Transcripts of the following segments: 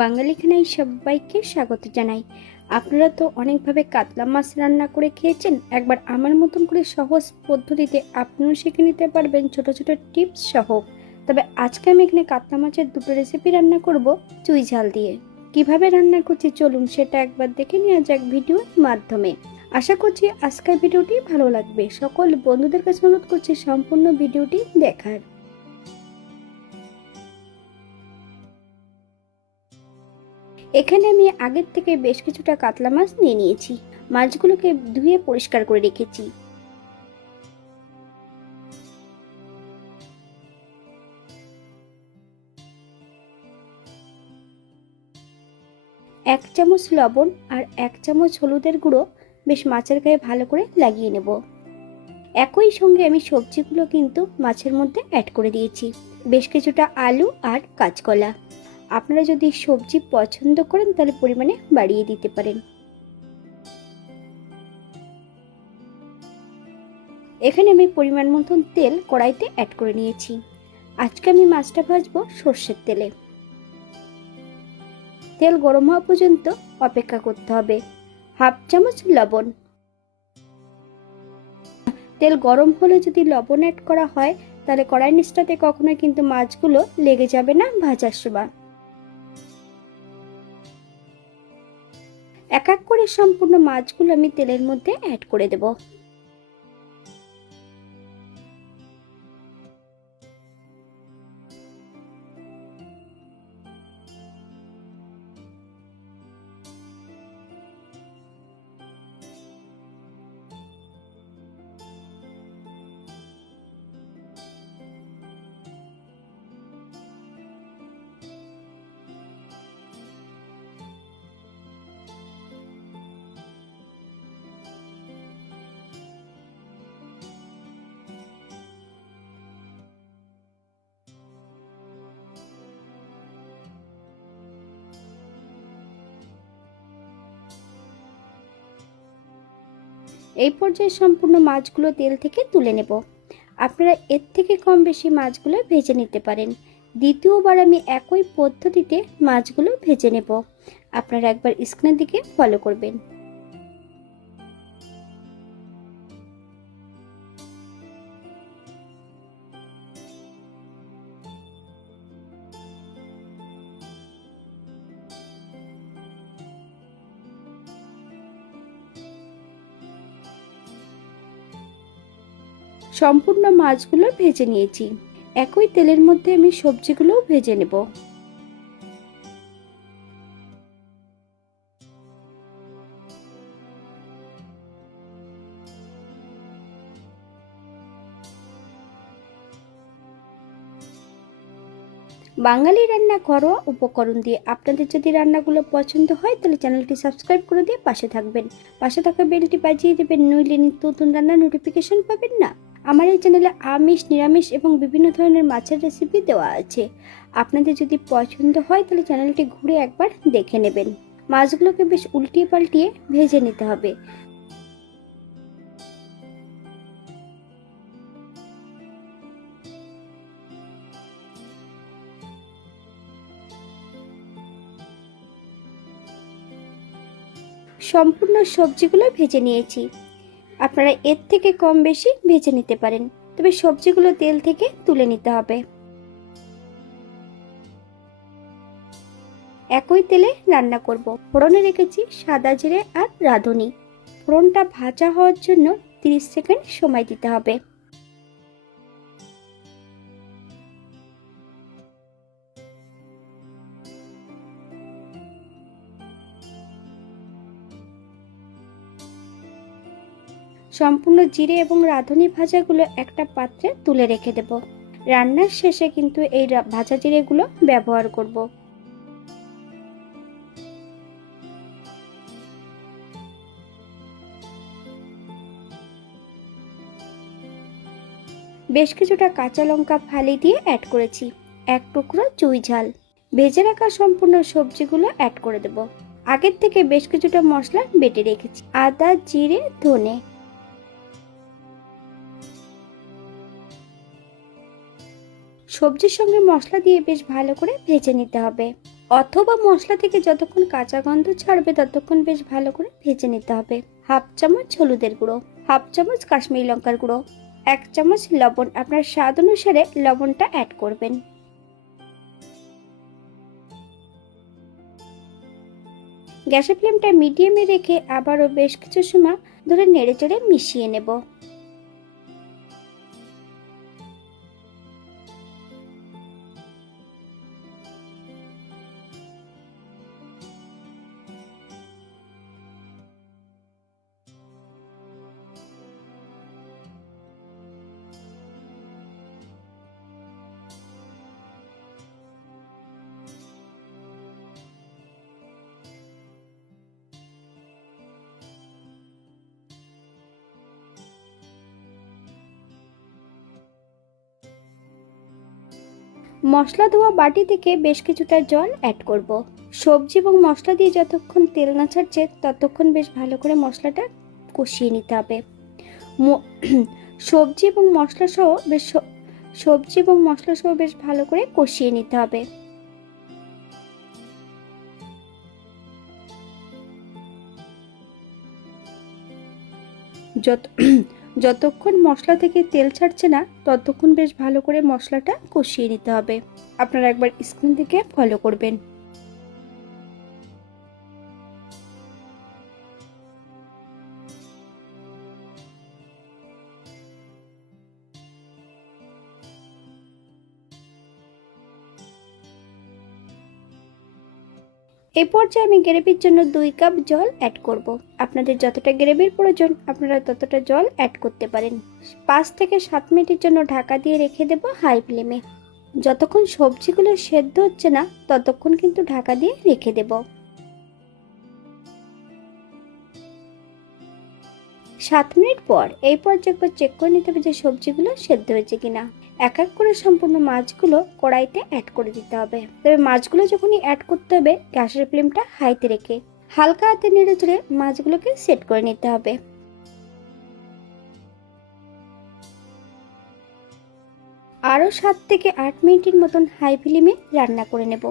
বাঙালি খানায় সবাইকে স্বাগত জানাই। আপনারা তো অনেকভাবে কাতলা মাছ রান্না করে খেয়েছেন। একবার আমার মতন করে সহজ পদ্ধতিতে আপনিও শিখে নিতে পারবেন ছোট ছোট টিপস সহ। তবে আজকে আমি এখানে কাতলা মাছের দুটো রেসিপি রান্না করব চুই ঝাল দিয়ে। কিভাবে রান্না করছি চলুন সেটা একবার দেখে নেওয়া যাক ভিডিওর মাধ্যমে। আশা করছি আজকের ভিডিওটি ভালো লাগবে। সকল বন্ধুদের কাছে অনুরোধ করছি সম্পূর্ণ ভিডিওটি দেখার। এখানে আমি আগের থেকে বেশ কিছুটা কাতলা মাছ নিয়ে নিয়েছি। মাছগুলোকে ধুয়ে পরিষ্কার করে রেখেছি। এক চামচ লবণ আর এক চামচ হলুদের গুঁড়ো বেশ মাছের গায়ে ভালো করে লাগিয়ে নেব। একই সঙ্গে আমি সবজিগুলো কিন্তু মাছের মধ্যে অ্যাড করে দিয়েছি। বেশ কিছুটা আলু আর কাঁচকলা। আপনারা যদি সবজি পছন্দ করেন তাহলে পরিমাণে বাড়িয়ে দিতে পারেন। এখানে আমি পরিমাণ মতন তেল কড়াইতে অ্যাড করে নিয়েছি। আজকে আমি মাছটা ভাজবো সর্ষের তেলে। তেল গরম হওয়া পর্যন্ত অপেক্ষা করতে হবে। হাফ চামচ লবণ। তেল গরম হলে যদি লবণ অ্যাড করা হয় তাহলে কড়াই নিচটাতে কখনোই কিন্তু মাছগুলো লেগে যাবে না ভাজার সময়। এক এক করে সম্পূর্ণ মাছগুলো আমি তেলের মধ্যে অ্যাড করে দেব। এই পর্যায়ে সম্পূর্ণ মাছগুলো তেল থেকে তুলে নেব। আপনারা এর থেকে কম বেশি মাছগুলো ভেজে নিতে পারেন। দ্বিতীয়বার আমি একই পদ্ধতিতে মাছগুলো ভেজে নেব। আপনারা একবার স্ক্রিনের দিকে ফলো করবেন। সম্পূর্ণ মাছগুলো ভেজে নিয়েছি। একই তেলের মধ্যে আমি সবজিগুলোও ভেজে নেব। বাঙালি রান্না ঘরোয়া উপকরণ দিয়ে। আপনাদের যদি রান্নাগুলো পছন্দ হয় তাহলে চ্যানেলটি সাবস্ক্রাইব করে দিয়ে পাশে থাকবেন। পাশে থাকা বেলটি বাজিয়ে দেবেন, নইলে নিত্য নতুন রান্নার নোটিফিকেশন পাবেন না। আমার এই চ্যানেলে আমিষ, নিরামিষ এবং বিভিন্ন ধরনের মাছের রেসিপি দেওয়া আছে। আপনাদের যদি পছন্দ হয় তাহলে চ্যানেলটি ঘুরে একবার দেখে নেবেন। মাছগুলোকে বেশ উল্টিয়ে পাল্টিয়ে ভেজে নিতে হবে। সম্পূর্ণ সবজিগুলো ভেজে নিয়েছি। আপনারা এর থেকে কম বেশি ভেজে নিতে পারেন, তবে সবজিগুলো তেল থেকে তুলে নিতে হবে। একই তেলে রান্না করব। ফোড়নে রেখেছি সাদা জিরে আর রাঁধুনি। ফোড়নটা ভাজা হওয়ার জন্য 30 সেকেন্ড সময় দিতে হবে। সম্পূর্ণ জিরে এবং রাঁধুনি ভাজাগুলো একটা পাত্রে তুলে রেখে দেব। রান্নার শেষে কিন্তু এই ভাজা জিরেগুলো ব্যবহার করব। বেশ কিছুটা কাঁচা লঙ্কা ফালি দিয়ে অ্যাড করেছি। এক টুকরো চুই ঝাল। ভেজে রাখা সম্পূর্ণ সবজিগুলো অ্যাড করে দেব। আগের থেকে বেশ কিছুটা মশলা বেটে রেখেছি। আদা, জিরে, ধনে। সবজির সঙ্গে মশলা দিয়ে বেশ ভালো করে ভেজে নিতে হবে। অথবা মশলা থেকে যতক্ষণ কাঁচা গন্ধ ছাড়বে ততক্ষণ বেশ ভালো করে ভেজে নিতে হবে। হাফ চামচ হলুদের গুঁড়ো, হাফ চামচ কাশ্মীরি লঙ্কার গুঁড়ো, 1 চামচ লবণ, আপনার স্বাদ অনুসারে লবণটা অ্যাড করবেন। গ্যাসের ফ্লেমটা মিডিয়ামে রেখে আবারও বেশ কিছু সময় ধরে নেড়েচেড়ে মিশিয়ে নেব। মশলা ধোয়া বাটি থেকে বেশ কিছুটা জল অ্যাড করব। সবজি এবং মশলা দিয়ে যতক্ষণ তেল না ছাড়ছে ততক্ষণ বেশ ভালো করে মশলাটা কষিয়ে নিতে হবে। সবজি এবং মশলা সহ বেশ ভালো করে কষিয়ে নিতে হবে। যতক্ষণ মশলা থেকে তেল ছাড়ছে না ততক্ষণ বেশ ভালো করে মশলাটা কষিয়ে নিতে হবে। আপনারা একবার স্ক্রিন থেকে ফলো করবেন। এই পর্যায়ে আমি গ্রেভির জন্য 2 কাপ জল অ্যাড করব। আপনাদের যতটা গ্রেভির প্রয়োজন আপনারা ততটা জল অ্যাড করতে পারেন। 5 থেকে 7 মিনিটের জন্য ঢাকা দিয়ে রেখে দেব হাই ফ্লেমে। যতক্ষণ সবজিগুলো সেদ্ধ হচ্ছে না ততক্ষণ কিন্তু ঢাকা দিয়ে রেখে দেব। 7 মিনিট পর এই পর্যায়ে একবার চেক করে নিতে হবে যে সবজিগুলো সেদ্ধ হয়েছে কিনা। এক এক করে সম্পূর্ণ মাছগুলো কড়াইতে অ্যাড করে দিতে হবে। তবে মাছগুলো যখনই অ্যাড করতে হবে গ্যাসের ফ্লেমটা হাইতে রেখে হালকা হাতে নেড়ে চেড়ে মাছগুলোকে সেট করে নিতে হবে। আরও 7 থেকে 8 মিনিটের মতন হাই ফ্লেমে রান্না করে নেব।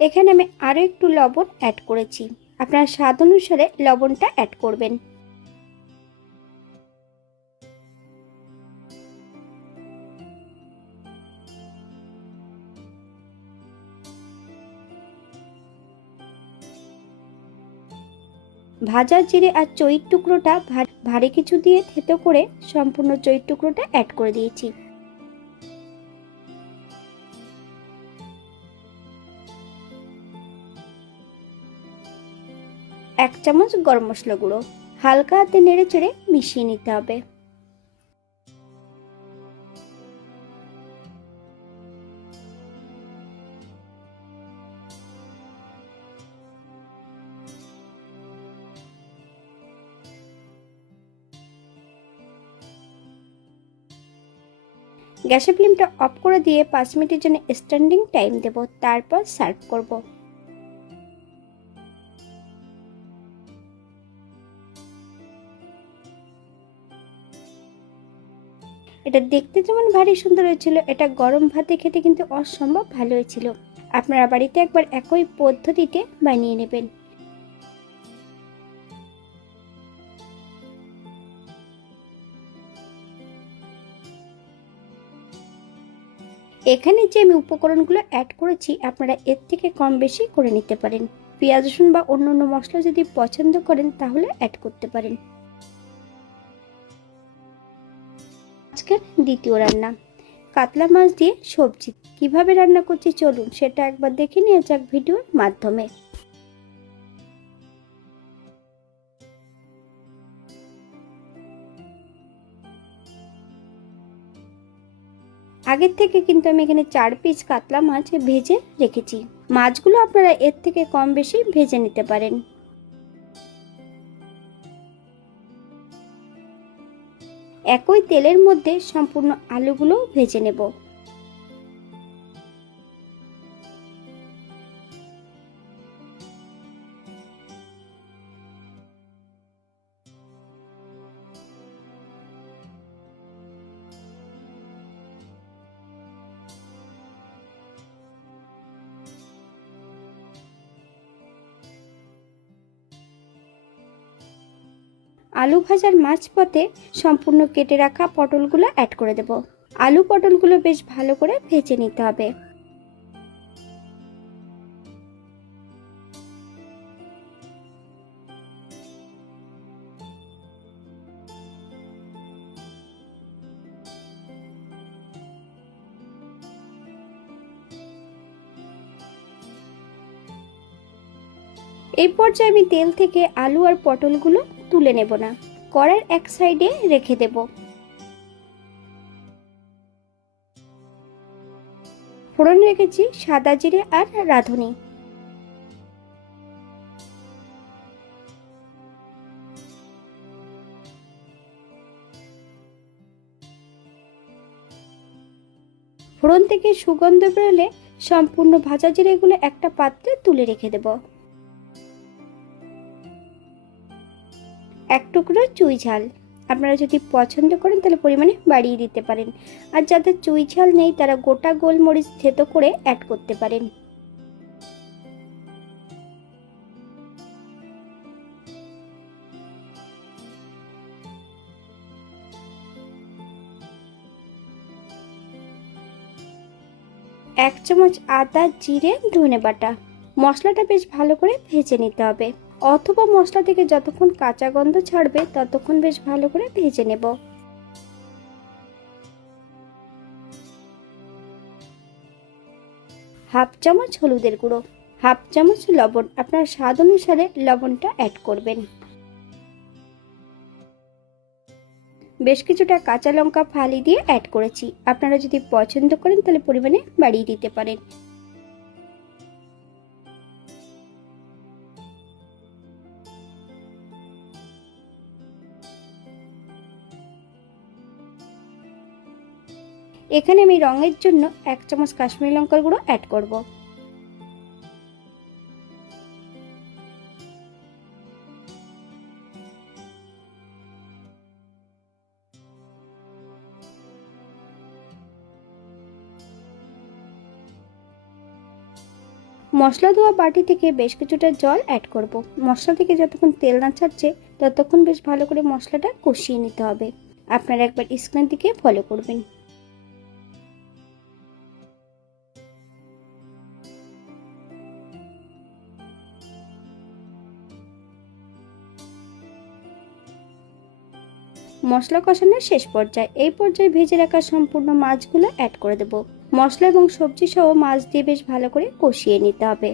এখানে আমি আরও একটু লবণ অ্যাড করেছি, আপনার স্বাদ অনুসারে লবণটা অ্যাড করবেন। ভাজা জিরে আর চইর টুকরোটা ভারী কিছু দিয়ে থেতো করে সম্পূর্ণ চইর টুকরোটা অ্যাড করে দিয়েছি। 1 চামচ গরম মশলা গুঁড়ো, হালকা হাতে নেড়ে চেড়ে মিশিয়ে নিতে হবে। গ্যাসের ফ্লেমটা অফ করে দিয়ে 5 মিনিটের জন্য স্ট্যান্ডিং টাইম দেব, তারপর সার্ভ করব। এটা দেখতে যেমন ভারী সুন্দর হয়েছিল, এটা গরম ভাতে খেতে কিন্তু অসম্ভব ভালো হয়েছিল। আপনারা বাড়িতে একবার একই পদ্ধতিতে বানিয়ে নেবেন। এখানে যে আমি উপকরণগুলো অ্যাড করেছি আপনারা এর থেকে কম বেশি করে নিতে পারেন। পেঁয়াজ রসুন বা অন্যান্য মশলা যদি পছন্দ করেন তাহলে অ্যাড করতে পারেন। আজকের দ্বিতীয় রান্না, কাতলা মাছ দিয়ে সবজি। কিভাবে রান্না করছি চলুন সেটা একবার দেখে নিয়ে যাক ভিডিওর মাধ্যমে। আগের থেকে কিন্তু আমি এখানে 4 পিস কাতলা মাছ ভেজে রেখেছি। মাছগুলো আপনারা এর থেকে কম বেশি ভেজে নিতে পারেন। একই তেলের মধ্যে সম্পূর্ণ আলুগুলো ভেজে নেব। আলু ভাজার মাঝপথে সম্পূর্ণ কেটে রাখা পটলগুলো অ্যাড করে দেব। আলু পটলগুলো বেশ ভালো করে ভেজে নিতে হবে। এই পর্যায়ে আমি তেল থেকে আলু আর পটলগুলো তুলে নেব না, কড়াইয়ের এক সাইডে রেখে দেব। ফোড়ন রেখেছি সাদা জিরে আর রাঁধুনি। ফোড়ন থেকে সুগন্ধ বেরোলে সম্পূর্ণ ভাজা জিরেগুলো একটা পাত্রে তুলে রেখে দেব। এক টুকরো চুই ঝাল, আপনারা যদি পছন্দ করেন তাহলে পরিমাণে বাড়িয়ে দিতে পারেন, আর যাদের চুই ঝাল নেই তারা গোটা গোলমরিচ থেতো করে অ্যাড করতে পারেন। এক চামচ আদা জিরে ধনে বাটা। মশলাটা বেশ ভালো করে ভেজে নিতে হবে, অথবা মশলা থেকে যতক্ষণ কাঁচা গন্ধ ছাড়বে ততক্ষণ বেশ ভালো করে ভেজে নেব। হাফ চামচ হলুদের গুঁড়ো, হাফ চামচ লবণ, আপনার স্বাদ অনুসারে লবণটা অ্যাড করবেন। বেশ কিছুটা কাঁচা লঙ্কা ফালি দিয়ে অ্যাড করেছি, আপনারা যদি পছন্দ করেন তাহলে পরিমাণে বাড়িয়ে দিতে পারেন। এখানে আমি রঙের জন্য এক চামচ কাশ্মীরি লঙ্কার গুঁড়ো অ্যাড করব। মশলা ধোয়া বাটি থেকে বেশ কিছুটা জল অ্যাড করব। মশলা থেকে যতক্ষণ তেল না ছাড়ছে ততক্ষণ বেশ ভালো করে মশলাটা কষিয়ে নিতে হবে। আপনারা একবার স্ক্রিনের দিকে ফলো করবেন। মশলা কষানোর শেষ পর্যায়ে এই পর্যায়ে ভেজে রাখা সম্পূর্ণ মাছগুলো অ্যাড করে দেব। মশলা এবং সবজি সহ মাছ দিয়ে বেশ ভালো করে কষিয়ে নিতে হবে।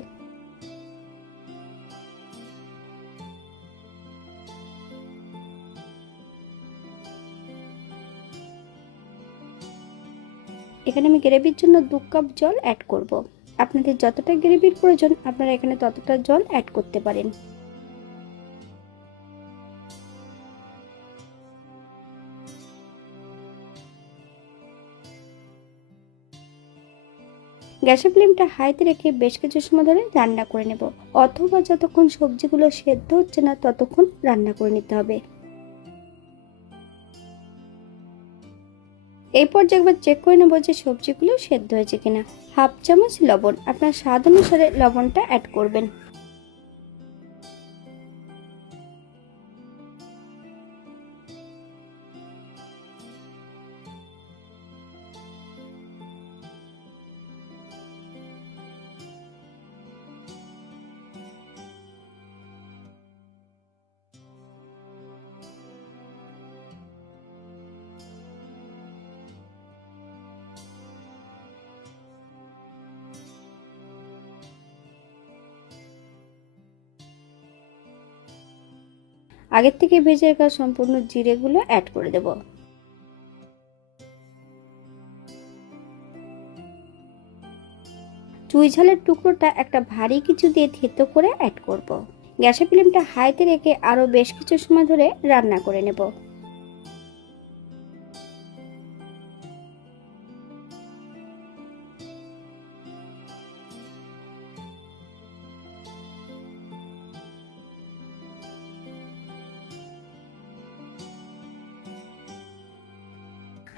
এখানে আমি গ্রেভির জন্য 2 কাপ জল অ্যাড করব। আপনাদের যতটা গ্রেভির প্রয়োজন আপনারা এখানে ততটা জল অ্যাড করতে পারেন। গ্যাসের ফ্লেমটা হাইতে রেখে বেশ কিছু সময় ধরে রান্না করে নেব, অথবা যতক্ষণ সবজিগুলো সেদ্ধ হচ্ছে না ততক্ষণ রান্না করে নিতে হবে। এই পর্যায়ে একবার চেক করে নেব যে সবজিগুলো সেদ্ধ হয়েছে কিনা। হাফ চামচ লবণ, আপনার স্বাদ অনুসারে লবণটা অ্যাড করবেন। আগের থেকে ভেজে রাখা সম্পূর্ণ জিরেগুলো অ্যাড করে দেব। চুই ঝালের টুকরোটা একটা ভারী কিছু দিয়ে থেতো করে অ্যাড করব। গ্যাসের ফ্লেমটা হাইতে রেখে আরো বেশ কিছু সময় ধরে রান্না করে নেব।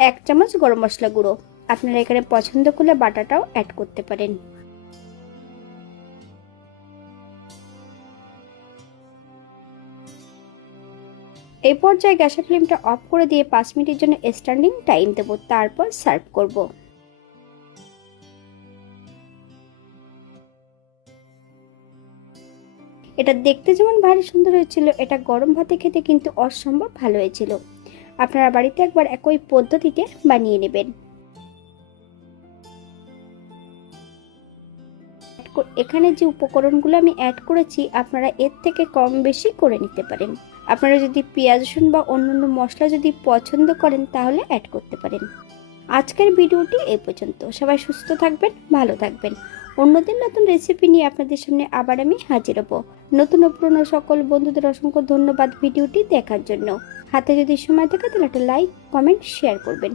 এক চামচ গরম মশলা গুঁড়ো, আপনারা এখানে পছন্দ করলে বাটাটাও অ্যাড করতে পারেন। এই পর্যায়ে গ্যাসের ফ্লেমটা অফ করে দিয়ে 5 মিনিটের জন্য স্ট্যান্ডিং টাইম দেবো, তারপর সার্ভ করব। এটা দেখতে যেমন ভারী সুন্দর হয়েছিল, এটা গরম ভাতে খেতে কিন্তু অসম্ভব ভালো হয়েছিল। আপনারা বাড়িতে একবার একই পদ্ধতিতে বানিয়ে নেবেন। এখানে যে উপকরণগুলো আমি অ্যাড করেছি আপনারা এর থেকে কম বেশি করে নিতে পারেন। আপনারা যদি পেঁয়াজ রসুন বা অন্যান্য মশলা যদি পছন্দ করেন তাহলে অ্যাড করতে পারেন। আজকের ভিডিওটি এই পর্যন্ত। সবাই সুস্থ থাকবেন, ভালো থাকবেন। অন্যদিন নতুন রেসিপি নিয়ে আপনাদের সামনে আবার আমি হাজির হব। নতুন ও পুরনো সকল বন্ধুদের অসংখ্য ধন্যবাদ ভিডিওটি দেখার জন্য। হাতে যদি সময় থাকে তাহলে একটা লাইক, কমেন্ট, শেয়ার করবেন।